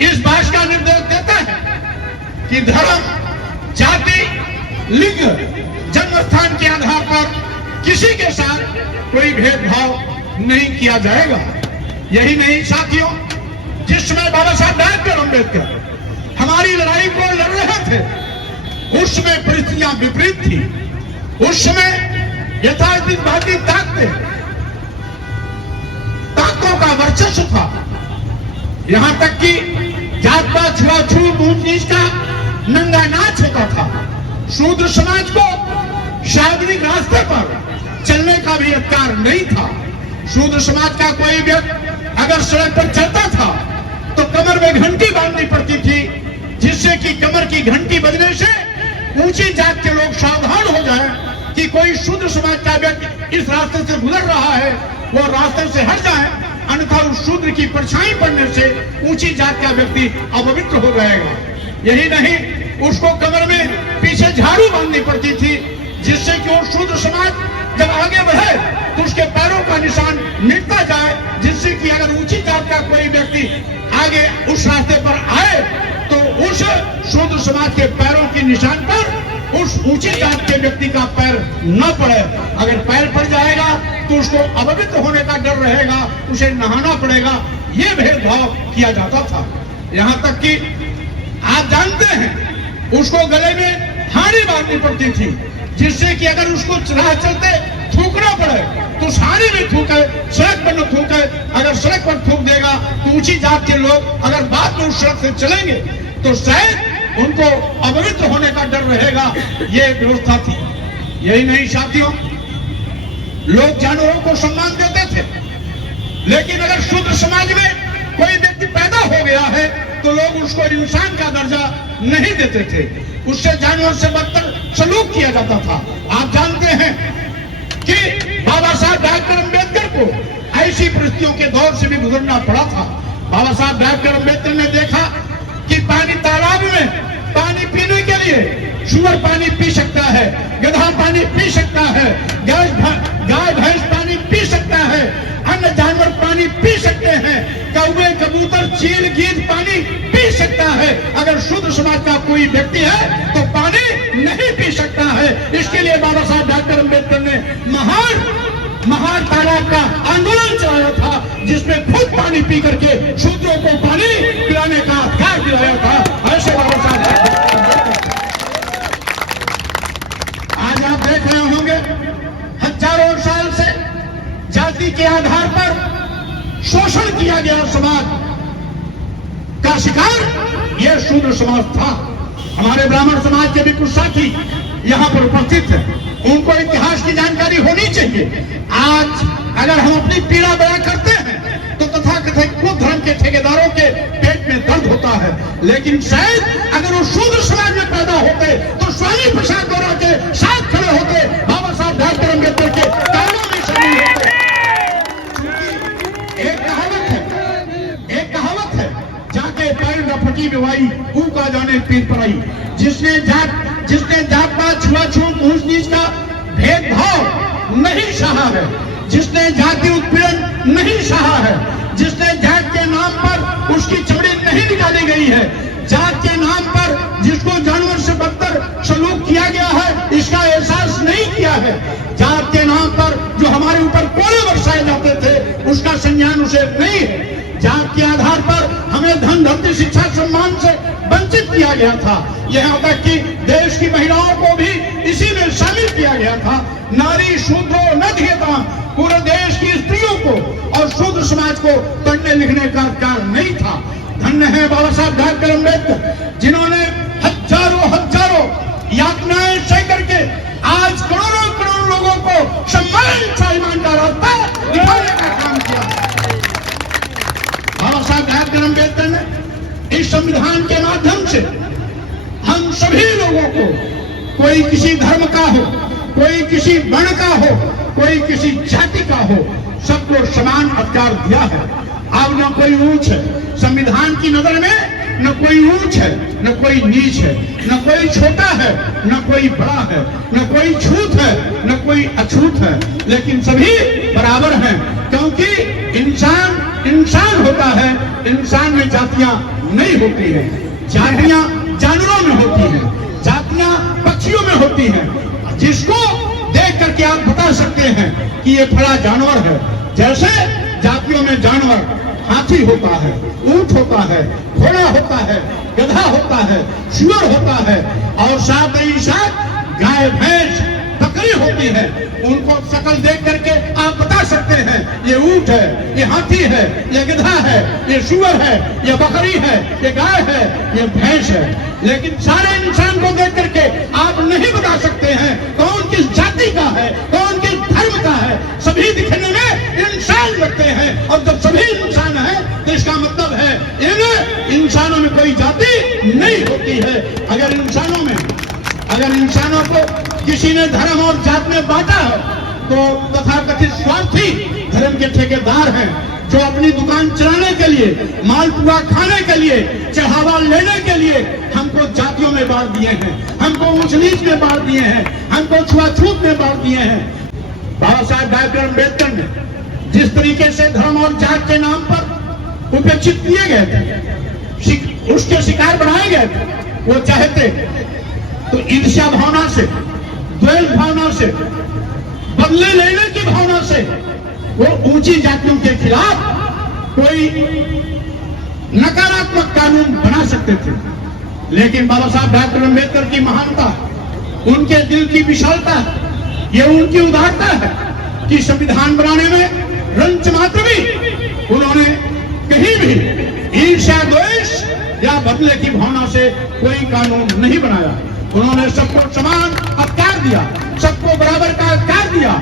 इस बात का निर्देश देता है कि धर्म, जाति, लिंग, जन्म स्थान के आधार पर किसी के साथ कोई भेदभाव नहीं किया जाएगा। यही नहीं साथियों, जिस समय बाबा साहब डॉक्टर अम्बेडकर हमारी लड़ाई को लड़ रहे थे, उस समय परिस्थितियां विपरीत थी। उस समय यथार्थवादी ताकतों का वर्चस्व था। यहां तक कि जात पात, छुआछूत, ऊंच नीच का नंगा नाच होता था। शूद्र समाज को सार्वजनिक रास्ते पर चलने का भी अधिकार नहीं था। शूद्र समाज का कोई व्यक्ति अगर सड़क पर चलता था तो कमर में घंटी बांधनी पड़ती थी, जिससे कि कमर की घंटी बजने से ऊंची जात के लोग सावधान हो जाएं कि कोई शूद्र समाज का व्यक्ति इस रास्ते से गुजर रहा है, वो रास्ते से हट जाए, अन्यथा उस शूद्र की परछाई पड़ने से ऊंची जात का व्यक्ति अपवित्र हो जाएगा। यही नहीं, उसको कमर में पीछे झाड़ू बांधनी पड़ती थी, जिससे कि वो शूद्र समाज जब आगे बढ़े तो उसके पैरों का निशान मिटता जाए, जिससे कि अगर ऊंची जात का कोई व्यक्ति आगे उस रास्ते पर आए तो उस शूद्र समाज के पैरों के निशान पर उस ऊंची जात के व्यक्ति का पैर न पड़े। अगर पैर पड़ जाएगा तो उसको अपवित्र होने का डर रहेगा, उसे नहाना पड़ेगा। ये भेदभाव किया जाता था। यहां तक कि आप जानते हैं, उसको गले में हाड़ी बांधनी पड़ती थी, जिससे कि अगर उसको राह चलते थूकना पड़े तो साड़ी में थूके, सड़क पर न थूके। अगर सड़क पर थूक देगा तो ऊंची जात के लोग अगर बाद में उस सड़क से चलेंगे तो शायद उनको अपवित्र होने का डर रहेगा। ये व्यवस्था थी। यही नहीं साथियों, लोग जानवरों को सम्मान देते थे, लेकिन अगर शूद्र समाज में कोई व्यक्ति पैदा हो गया है तो लोग उसको इंसान का दर्जा नहीं देते थे, उससे जानवर से बदतर सलूक किया जाता था। आप जानते हैं कि बाबा साहब डॉक्टर अम्बेडकर को ऐसी परिस्थितियों के दौर से भी गुजरना पड़ा था। बाबा साहब डॉक्टर अम्बेडकर ने देखा कि पानी तालाब में पानी पीने के लिए सुअर पानी पी सकता है, गधा पानी पी सकता है, गाय भैंस पानी पी सकता है, अन्य जानवर पानी पी सकते हैं, कौवे, कबूतर, चील, गीद पानी पी सकता है। अगर शूद्र समाज का कोई व्यक्ति है तो पानी नहीं पी सकता है। इसके लिए बाबा साहब डॉक्टर अम्बेडकर ने महान तालाब का आंदोलन चलाया था, जिसमें खुद पानी पी करके शूद्रों को पानी पिलाने का अधिकार दिलाया था। ऐसे बाबा साहब आज आप देख रहे होंगे, हजारों साल से जाति के आधार पर शोषण किया गया समाज का शिकार यह शूद्र समाज था। हमारे ब्राह्मण समाज के भी कुछ साथी यहां पर उपस्थित हैं, उनको इतिहास की जानकारी होनी चाहिए। आज अगर हम अपनी पीड़ा बयां करते हैं तो तथाकथित कुछ धर्म के ठेकेदारों के पेट में दर्द होता है, लेकिन शायद अगर वो शूद्र समाज में पैदा होते तो स्वामी प्रसाद गौरव के साथ खड़े होते, बाबा साहब डॉक्टर अम्बेडकर के कामों में शामिल होते। एक कहावत है, जाके पैर न फटी बिवाई, ऊ का जाने पीर पराई। जिसने जात पात, छुआछूत, ऊंच नीच का भेदभाव नहीं सहा है, जिसने जाति उत्पीड़न नहीं सहा है, जिसने जात के नाम पर उसकी चमड़ी नहीं निकाली गई है, जात के नाम पर जिसको जानवर से बदतर सलूक किया गया है, इसका एहसास नहीं किया है, जात के नाम पर जो हमारे ऊपर कोड़े बरसाए जाते थे उसका संज्ञान उसे नहीं है, जात के आधार पर हमें धन धरती शिक्षा सम्मान से वंचित किया गया था। यहाँ तक कि देश की महिलाओं को भी इसी में शामिल किया गया था। नारी शूद्रो न धियता, पूरे देश की स्त्रियों को और शूद्र समाज को पढ़ने लिखने का अधिकार नहीं था। धन्य है बाबा साहब डॉक्टर अम्बेडकर, जिन्होंने हजारों यातनाएं सह करके आज करोड़ों लोगों को सम्मान ईमान का रास्ता दिखाने का काम किया। बाबा साहब डॉक्टर अम्बेडकर ने इस संविधान के माध्यम से हम सभी लोगों को, कोई किसी धर्म का हो, कोई किसी वर्ण का हो, कोई किसी जाति का हो, सबको समान अधिकार दिया है। अब न कोई ऊंच है, संविधान की नजर में न कोई ऊंच है, न कोई नीच है, न कोई छोटा है, न कोई बड़ा है, न कोई छूत है, न कोई अछूत है, लेकिन सभी बराबर हैं, क्योंकि इंसान होता है, इंसान में जातियां नहीं होती है। जातियां जानवरों में होती हैं, जातियां पक्षियों में होती हैं, जिसको देख करके आप बता सकते हैं कि ये फला जानवर है। जैसे जातियों में जानवर हाथी होता है, ऊंट होता है, घोड़ा होता है, गधा होता है, सुअर होता है, और साथ ही साथ गाय भैंस बकरी होती है। उनको शक्ल देख करके आप बता सकते हैं ये ऊंट है, ये हाथी है, ये गधा है, ये सुअर है, ये बकरी है, ये गाय है, ये भैंस है। लेकिन सारे इंसान को देख करके आप नहीं बता सकते हैं कौन किस जाति का है, कौन किस धर्म का है। सभी दिखने में इंसान लगते हैं, और जब सभी इंसान है तो इसका मतलब है इन इंसानों में कोई जाति नहीं होती है। अगर इंसानों को किसी ने धर्म और जात में बांटा है तो तथाकथित स्वार्थी धर्म के ठेकेदार हैं, जो अपनी दुकान चलाने के लिए, मालपुआ खाने के लिए, चढ़ावा लेने के लिए हमको जातियों में बांट दिए हैं, हमको ऊंच नीच में बांट दिए हैं, हमको छुआछूत में बांट दिए हैं। बाबा साहब डॉक्टर अम्बेडकर ने जिस तरीके से धर्म और जात के नाम पर उपेक्षित किए गए थे, उसके शिकार बनाए गए थे, वो चाहते तो ईर्ष्या भावना से, द्वेष भावना से, बदले लेने की भावना से वो ऊंची जातियों के खिलाफ कोई नकारात्मक कानून बना सकते थे। लेकिन बाबा साहब डॉक्टर अम्बेडकर की महानता, उनके दिल की विशालता, ये उनकी उदारता है कि संविधान बनाने में रंच मात्र भी उन्होंने कहीं भी ईर्ष्या, द्वेष या बदले की भावना से कोई कानून नहीं बनाया। उन्होंने सबको समान अधिकार दिया, सबको बराबर का अधिकार दिया।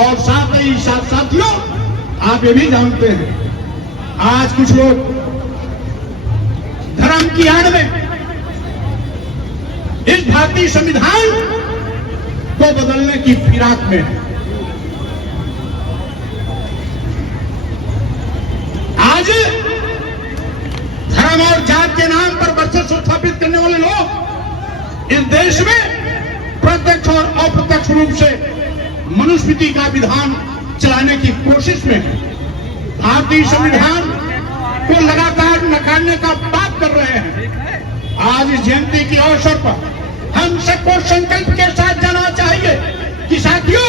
और साथ ही साथ साथियों, आप ये भी जानते हैं आज कुछ लोग धर्म की आड़ में इस भारतीय संविधान को बदलने की फिराक में है। आज धर्म और जात के नाम पर वर्चस्व स्थापित करने वाले लोग इस देश में प्रत्यक्ष और अप्रत्यक्ष रूप से मनुस्मृति का विधान चलाने की कोशिश में है। भारतीय संविधान को लगातार नकारने का बात कर रहे हैं। आज इस जयंती के अवसर पर हम सबको संकल्प के साथ जाना चाहिए कि साथियों,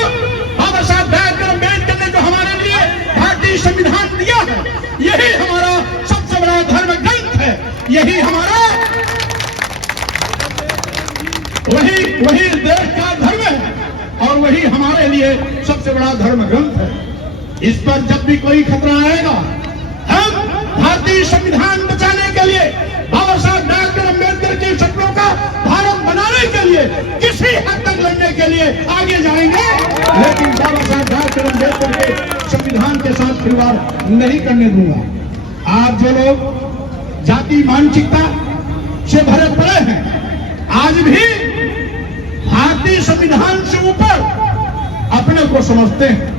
बाबा साहब डॉक्टर अम्बेडकर ने जो हमारे लिए भारतीय संविधान दिया है, यही हमारा सबसे बड़ा धर्म ग्रंथ है, यही हमारा वही देश का धर्म है और वही हमारे लिए सबसे बड़ा धर्म ग्रंथ है। इस पर जब भी कोई खतरा आएगा, हम भारतीय संविधान बचाने के लिए, बाबा साहब डॉक्टर अम्बेडकर के सपनों का भारत बनाने के लिए किसी हद तक लड़ने के लिए आगे जाएंगे। लेकिन बाबा साहब डॉक्टर अम्बेडकर के संविधान के साथ खिलवाड़ नहीं करने दूंगा। आप जो लोग जाति मानसिकता से भरे पड़े हैं, आज भी भारतीय संविधान से ऊपर अपने को समझते हैं,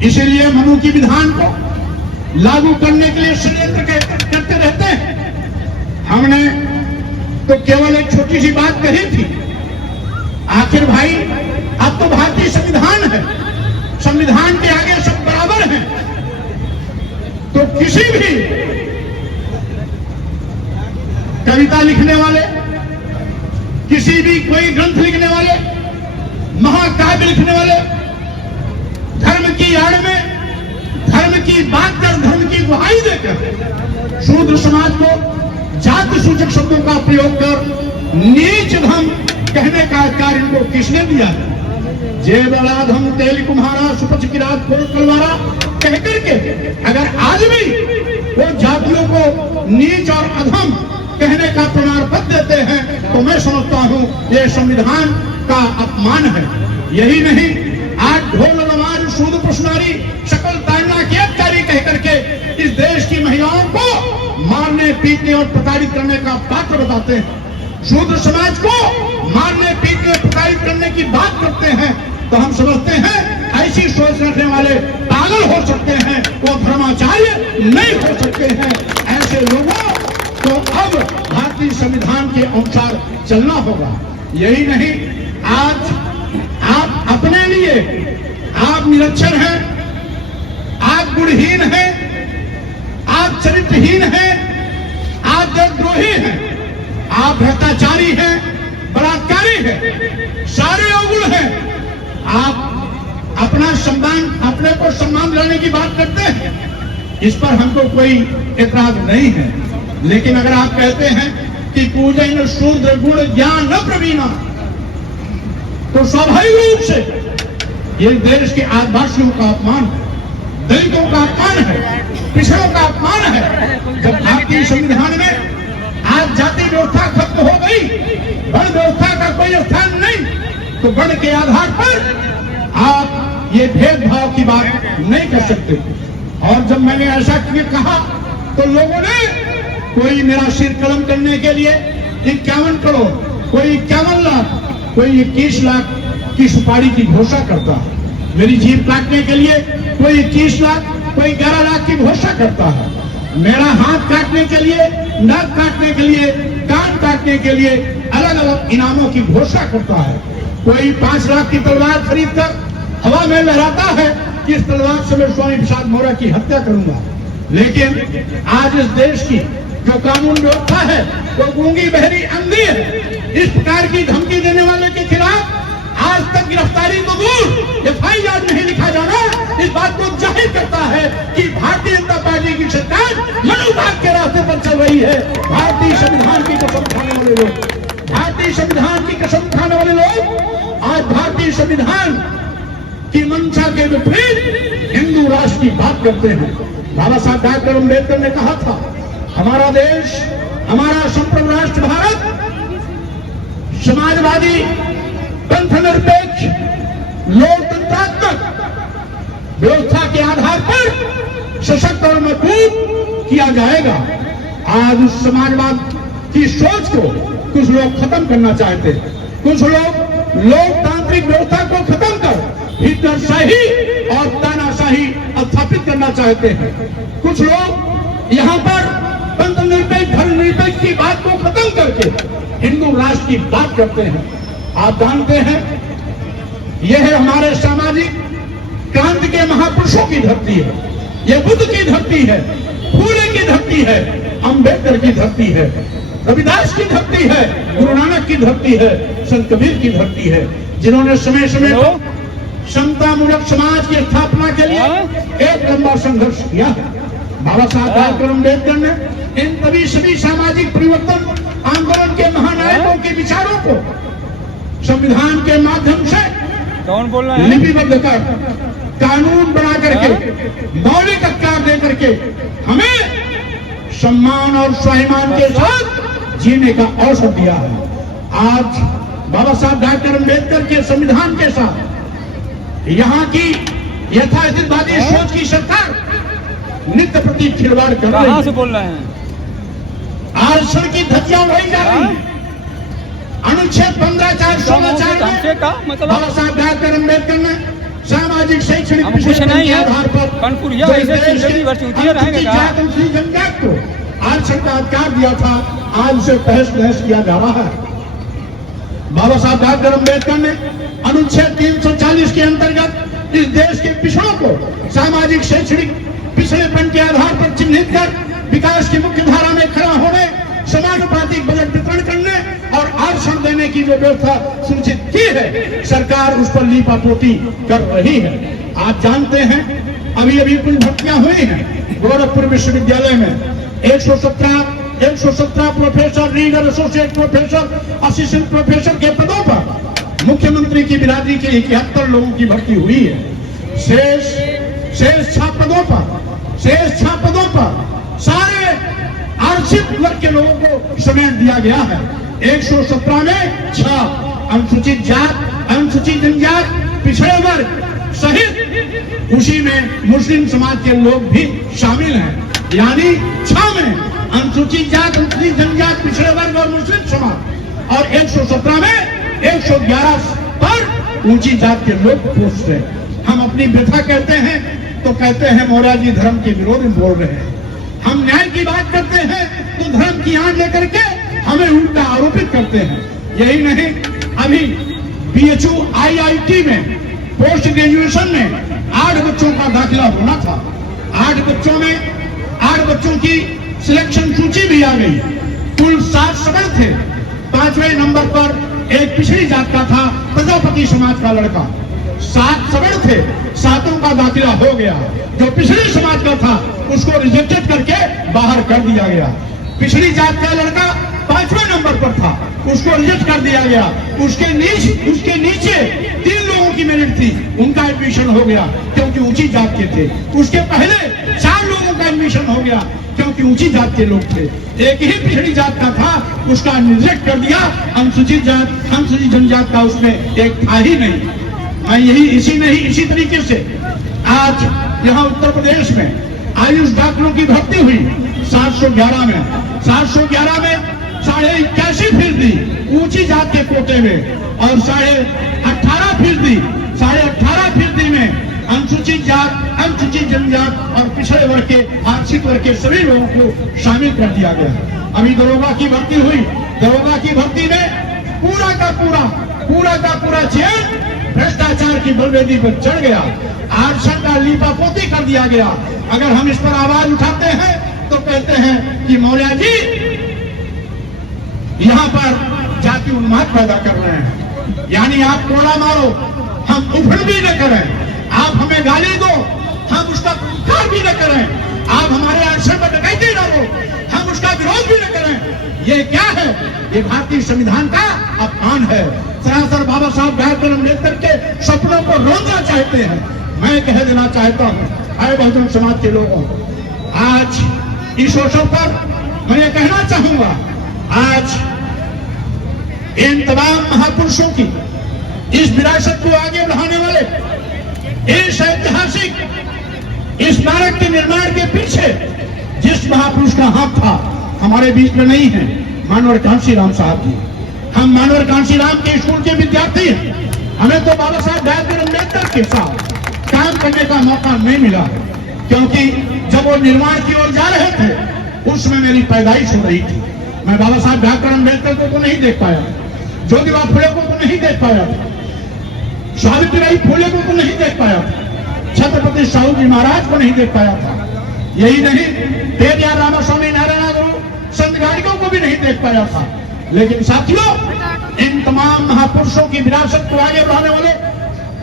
इसीलिए मनु की विधान को लागू करने के लिए षड्यंत्र करते रहते हैं। हमने तो केवल एक छोटी सी बात कही थी, आखिर भाई अब तो भारतीय संविधान है, संविधान के आगे सब बराबर हैं, तो किसी भी कविता लिखने वाले, किसी भी कोई ग्रंथ लिखने वाले, महाकाव्य लिखने वाले, धर्म की आड़ में धर्म की बात कर, धर्म की गुहाई देकर शूद्र समाज को जाति सूचक शब्दों का प्रयोग कर नीच धम कहने का अधिकार इनको किसने दिया है? जे बड़ा धम तेल कुम्हारा सुपच की रात को तलवारा कह करके अगर आज भी वो जातियों को नीच और अधम कहने का प्रमाण पत्र देते हैं तो मैं समझता हूं ये संविधान का अपमान है। यही नहीं, आज ढोल नमाज शूद्र पुष्णारी सकल ताड़ना की अधिकारी कह करके इस देश की महिलाओं को मारने, पीटने और प्रताड़ित करने का पात्र बताते हैं। शूद्र समाज को मारने, पीटने, प्रताड़ित करने की बात करते हैं तो हम समझते हैं ऐसी सोच रखने वाले पागल हो सकते हैं, वो धर्माचार्य नहीं हो सकते हैं। ऐसे लोगों तो अब भारतीय संविधान के अनुसार चलना होगा। यही नहीं, आज आप अपने लिए आप निरक्षर हैं, आप गुणहीन हैं, आप चरित्रहीन हैं, आप देशद्रोही हैं, आप भ्रष्टाचारी हैं, बलात्कारी हैं, सारे अवगुण हैं। आप अपना सम्मान, अपने को सम्मान दिलाने की बात करते हैं, इस पर हमको कोई एतराज नहीं है। लेकिन अगर आप कहते हैं कि पूजन शूद्र गुण ज्ञान न प्रवीणा, तो स्वाभाविक रूप से ये देश के आदिवासियों का अपमान है, दलितों का अपमान है, पिछड़ों का अपमान है। जब भारतीय संविधान में आज जाति व्यवस्था खत्म हो गई, वर्ण व्यवस्था का कोई स्थान नहीं, तो वर्ण के आधार पर आप ये भेदभाव की बात नहीं कर सकते। और जब मैंने ऐसा कहा तो लोगों ने कोई मेरा सिर कलम करने के लिए 51 करोड़, कोई 51 लाख, कोई 21 लाख की सुपारी की घोषणा करता है। मेरी जीभ काटने के लिए कोई 21 लाख, कोई 11 लाख की घोषणा करता है। मेरा हाथ काटने के लिए, नाक काटने के लिए, कान काटने के लिए अलग अलग इनामों की घोषणा करता है। कोई 5 लाख की तलवार खरीद कर हवा में लहराता है कि इस तलवार से मैं स्वामी प्रसाद मौर्य की हत्या करूंगा। लेकिन आज इस देश की जो कानून व्यवस्था है वो गूंगी बहरी अंधी है। इस प्रकार की धमकी देने वाले के खिलाफ आज तक गिरफ्तारी तो दूर, एफआईआर नहीं लिखा जाना इस बात को जाहिर करता है कि भारतीय जनता पार्टी की सरकार मनोभाव के रास्ते पर चल रही है। भारतीय संविधान की कसम खाने वाले लोग, भारतीय संविधान की कसम खाने वाले लोग आज भारतीय संविधान की मंशा के विपरीत हिंदू राष्ट्र की बात करते हैं। बाबा साहब डॉक्टर अम्बेडकर ने कहा था, हमारा देश, हमारा संप्रभु राष्ट्र भारत समाजवादी, पंथ निरपेक्ष, लोकतंत्रात्मक व्यवस्था के आधार पर सशक्त और मजबूत किया जाएगा। आज उस समाजवाद की सोच को कुछ लोग खत्म करना चाहते हैं। कुछ लोग लोकतांत्रिक व्यवस्था को खत्म कर हिटलरशाही और तानाशाही स्थापित करना चाहते हैं। कुछ लोग यहाँ पर पंथ निरपेक्ष, धर्म निरपेक्ष की बात को खत्म करके हिंदू राष्ट्र की बात करते हैं। आप जानते हैं यह है हमारे सामाजिक क्रांति के महापुरुषों की धरती है, यह बुद्ध की धरती है, फूले की धरती है, अंबेडकर की धरती है, रविदास की धरती है, गुरु नानक की धरती है, संत कबीर की धरती है, जिन्होंने समय समय पर समतामूलक समाज की स्थापना के लिए एक लंबा संघर्ष किया है। बाबा साहब डॉक्टर अम्बेडकर ने इन सभी सामाजिक परिवर्तन आंदोलन के महानायकों के विचारों को संविधान के माध्यम से कौन बोल रहा है, लिपिबद्ध कर, कानून बना करके, मौलिक अधिकार दे करके हमें सम्मान और स्वाभिमान के साथ जीने का अवसर दिया है। आज बाबा साहब डॉक्टर अम्बेडकर के संविधान के साथ यहाँ की यथास्थितवादी सोच की सरकार नित्य प्रति खिलवाड़ कर रही है। कहाँ से बोल रहे हैं? आरक्षण की धज्जियां उड़ाई जा रही है। अनुच्छेद 15(4)(16)(4) में बाबा साहब डॉक्टर अम्बेडकर ने सामाजिक शैक्षणिक पिछड़ेपन के आधार पर जनजात को आरक्षण का अधिकार दिया था, आज उसे तहस नहस किया जा रहा है। बाबा साहब डॉक्टर अम्बेडकर ने अनुच्छेद 340 के अंतर्गत इस देश के पिछड़ों को सामाजिक शैक्षणिक पिछड़ेपन के आधार पर चिन्हित कर विकास की मुख्य धारा में खड़ा होने, समानुपातिक बजट वितरण करने और आरक्षण देने की जो व्यवस्था सुनिश्चित की है, सरकार उस पर लीपापोती कर रही है। आप जानते हैं अभी अभी कुछ भर्तियां हुई हैं गोरखपुर विश्वविद्यालय में 117 professor, reader, associate professor, assistant professor के पदों पर मुख्यमंत्री की बिरादरी के 71 लोगों की भर्ती हुई है। शेष 6 पदों पर सारे आरक्षित वर्ग के लोगों को समेट दिया गया है। 117 में 6 अनुसूचित जात, अनुसूचित जनजात, पिछड़े वर्ग सहित उसी में मुस्लिम समाज के लोग भी शामिल हैं। यानी 6 में अनुसूचित जात, अनुसूचित जनजात, पिछड़े वर्ग और मुस्लिम समाज, और 117 में 111 पर ऊंची जात के लोग पोस्ट हैं। हम अपनी व्यथा कहते हैं तो कहते हैं मौर्य जी धर्म के विरोध में बोल रहे हैं। हम न्याय की बात करते हैं तो धर्म की आड़ लेकर के हमें उल्टा आरोपित करते हैं। यही नहीं, अभी BHU IIT में पोस्ट ग्रेजुएशन में 8 बच्चों का दाखिला होना था। 8 बच्चों की सिलेक्शन सूची भी आ गई। कुल 7 सवर्ण थे। 5वें नंबर पर एक पिछड़ी जात का था, प्रजापति समाज का लड़का। 7 सवर्ण थे, 7ओं का दाखिला हो गया। जो पिछड़ी समाज का था उसको रिजेक्टेड करके बाहर कर दिया गया। पिछड़ी जात का लड़का 5वें नंबर पर था, उसको रिजेक्ट कर दिया गया। उसके नीचे 3 लोगों की मेरिट थी, उनका एडमिशन हो गया क्योंकि ऊंची जात के थे। उसके पहले 4 लोगों का एडमिशन हो गया क्योंकि ऊंची जात के लोग थे। एक ही पिछड़ी जात का था, उसका रिजेक्ट कर दिया। अनुसूचित जात, अनुसूचित जनजात का उसमें एक था ही नहीं। मैं इसी तरीके से आज यहाँ उत्तर प्रदेश में आयुष डॉक्टरों की भर्ती हुई 711 में 81.5% ऊंची जात के कोटे में और 18.5% में अनुसूचित जात, अनुसूचित जनजात और पिछड़े वर्ग के, आरक्षित वर्ग के सभी लोगों को शामिल कर दिया गया। अभी दरोगा की भर्ती हुई। दरोगा की भर्ती में पूरा का पूरा चेन भ्रष्टाचार की बलवेदी पर चढ़ गया। आरक्षण का लीपापोती कर दिया गया। अगर हम इस पर आवाज उठाते हैं तो कहते हैं कि मौर्य जी यहां पर जाति उन्माद पैदा कर रहे हैं। यानी आप कोड़ा मारो, हम उफड़ भी न करें। आप हमें गाली दो, हम उसका पुरस्कार भी न करें। आप हमारे आरक्षण पर डकैती डालो, हम उसका विरोध भी न करें। ये क्या है? ये भारतीय संविधान का अपमान है। सरासर बाबा साहब डॉक्टर अम्बेडकर के सपनों को रोकना चाहते हैं। मैं कह देना चाहता हूं आए बहुजन समाज के लोगों, आज इस अवसर पर मैं ये कहना चाहूंगा, आज इन तमाम महापुरुषों की इस विरासत को आगे बढ़ाने वाले, इस ऐतिहासिक इस स्मारक के निर्माण के पीछे जिस महापुरुष का हाथ था हमारे बीच में नहीं है, मानवर कांशीराम साहब जी। हम मानवर कांशीराम के स्कूल के विद्यार्थी हैं। हमें तो बाबा साहब डॉक्टर अम्बेडकर के साथ काम करने का मौका नहीं मिला, क्योंकि जब वो निर्माण की ओर जा रहे थे उसमें मेरी पैदाइश हो रही थी। मैं बाबा साहब डॉक्टर अम्बेडकर को तो नहीं देख पाया, ज्योतिबा फुले को तो नहीं देख पाया, सावित्रीबाई फुले को तो नहीं देख पाया, छत्रपति साहू जी महाराज को नहीं देख पाया था। यही नहीं, पेरियार रामास्वामी नारायण गुरु संत गाड़ियों को भी नहीं देख पाया था। लेकिन साथियों, इन तमाम महापुरुषों की विरासत को आगे बढ़ाने वाले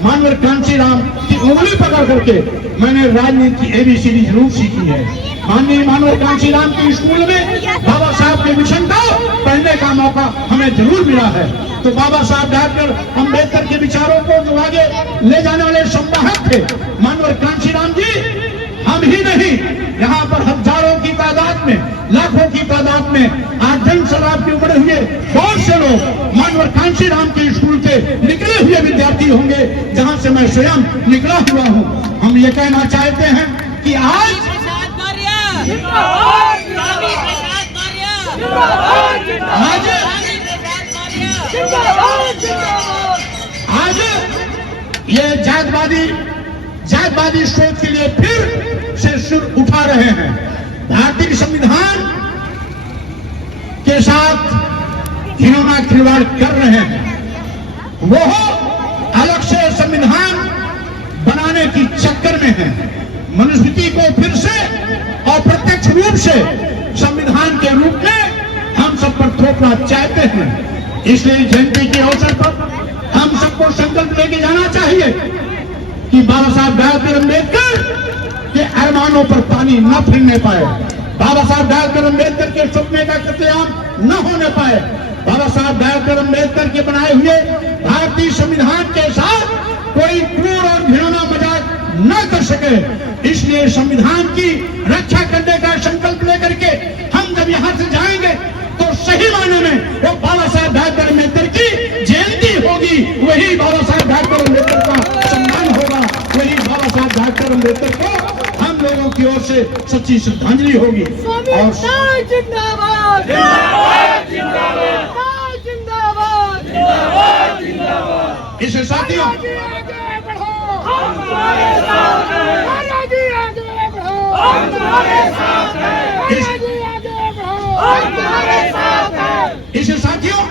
मानवर कांशीराम की उंगली पकड़ करके मैंने राजनीति की एबीसीडी जरूर सीखी है। माननीय मानवर कांशीराम के स्कूल में बाबा साहब के मिशन का पढ़ने का मौका हमें जरूर मिला है। तो बाबा साहब डॉक्टर अम्बेडकर के विचारों को जो आगे ले जाने वाले संवाहक थे मानवर कांशीराम जी, हम ही नहीं, यहाँ पर हजारों की तादाद में, लाखों की तादाद में आर्जन शराब के उमड़े हुए बहुत से लोग मानवर कांशीराम के स्कूल के निकले हुए विद्यार्थी होंगे, जहाँ से मैं स्वयं निकला हुआ हूँ। हम ये कहना चाहते हैं कि आज ये जातवादी सोच के लिए फिर से सुर उठा रहे हैं। भारतीय संविधान के साथ घिनौना खिलवाड़ कर रहे हैं। वो अलग से संविधान बनाने की चक्कर में है। मनुस्मृति को फिर से अप्रत्यक्ष रूप से संविधान के रूप में हम सब पर थोपना चाहते हैं। इसलिए जयंती के अवसर पर हम सबको संकल्प लेके जाना चाहिए कि बाबा साहब डॉक्टर अम्बेडकर के अरमानों पर पानी न फिरने पाए, बाबा साहब डॉक्टर अम्बेडकर के सपने का कत्लेआम न होने पाए, बाबा साहब डॉक्टर अम्बेडकर के बनाए हुए भारतीय संविधान के साथ कोई क्रूर और घिनौना मजाक न कर सके। इसलिए संविधान की रक्षा करने का संकल्प लेकर के हम जब यहाँ से जाएंगे तो सही मायने में वो बाबा साहब डॉक्टर अम्बेडकर की जयंती होगी, वही बाबा साहब डॉक्टर अम्बेडकर का सम्मान होगा, वही बाबा साहब डॉक्टर अम्बेडकर को हम लोगों की ओर से सच्ची श्रद्धांजलि होगी। और जिंदाबाद जिंदाबाद जिंदाबाद जिंदाबाद जिंदाबाद। इसे साथियों, इसे साथियों,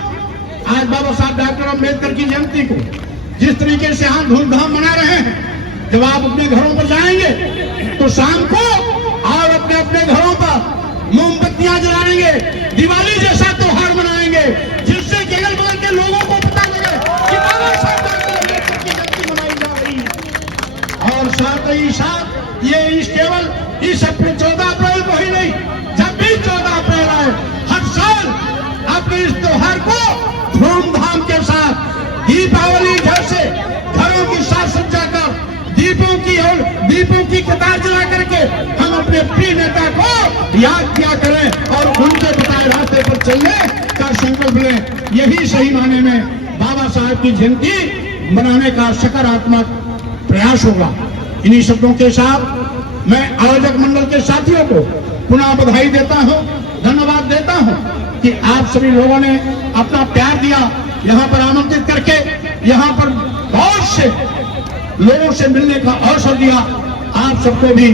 आज बाबा साहब डॉक्टर अम्बेडकर की जयंती को जिस तरीके से हम धूमधाम मना रहे हैं, जब आप अपने घरों पर जाएंगे तो शाम को और अपने अपने घरों पर मोमबत्तियां जलाएंगे, दिवाली जैसा त्योहार मनाएंगे जिससे केरल बगल के लोगों को पता लगे कि बाबा साहब डॉक्टर अम्बेडकर की जयंती मनाई जा रही है। और साथ ही साथ ये इस केवल इस 14 अप्रैल को ही नहीं, जब भी 14 अप्रैल आए हर साल अपने इस त्योहार को धूमधाम के साथ दीपावली जैसे घरों की साज सज्जा कर दीपों की कतार जला करके हम अपने प्रिय नेता को याद किया करें और उनके बताए रास्ते पर चलने का संकल्प लें। यही सही माने में बाबा साहब की जयंती मनाने का सकारात्मक प्रयास होगा। इन्हीं शब्दों के साथ मैं आयोजक मंडल के साथियों को पुनः बधाई देता हूं, धन्यवाद देता हूं कि आप सभी लोगों ने अपना प्यार दिया, यहां पर आमंत्रित करके यहां पर बहुत से लोगों से मिलने का अवसर दिया। आप सबको भी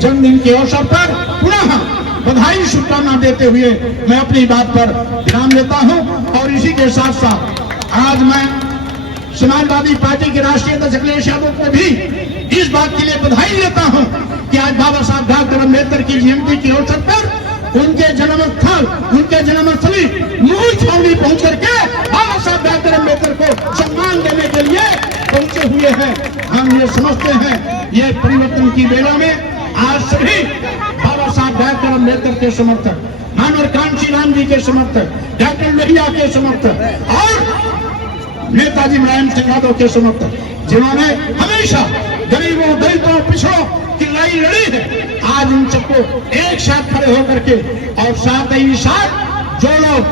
जन्मदिन के अवसर पर पुनः बधाई शुभकामना देते हुए मैं अपनी बात पर विराम लेता हूं। और इसी के साथ साथ आज मैं समाजवादी पार्टी के राष्ट्रीय अध्यक्ष अखिलेश यादव को भी इस बात के लिए बधाई देता हूं कि आज बाबा साहब डॉक्टर अम्बेडकर की जयंती के अवसर पर उनके जन्मस्थल, उनके जन्मस्थली मूल छावनी पहुंच करके बाबा साहब डॉक्टर अम्बेडकर को सम्मान देने के लिए पहुंचे हुए हैं। हम ये समझते हैं ये परिवर्तन की बेला में आज सभी बाबा साहब डॉक्टर अम्बेडकर के समर्थक, मानव कांशी राम जी के समर्थक, डॉक्टर लोहिया के समर्थक और नेताजी मुलायम सिंह यादव के समर्थक, जिन्होंने हमेशा गरीबों, दलितों, पिछड़ों की लड़ाई लड़ी है, आज उन सबको एक साथ खड़े होकर के और साथ ही साथ जो लोग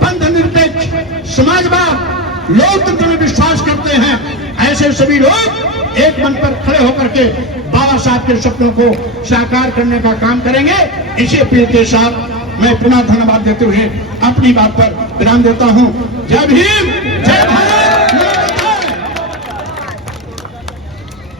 पंथ निरपेक्ष, समाजवाद, लोकतंत्र में विश्वास करते हैं, ऐसे सभी लोग एक मन पर खड़े होकर के बाबा साहब के सपनों को साकार करने का काम करेंगे। इसी अपील के साथ मैं पुनः धन्यवाद देते हुए अपनी बात पर विराम देता हूं। जय भीम।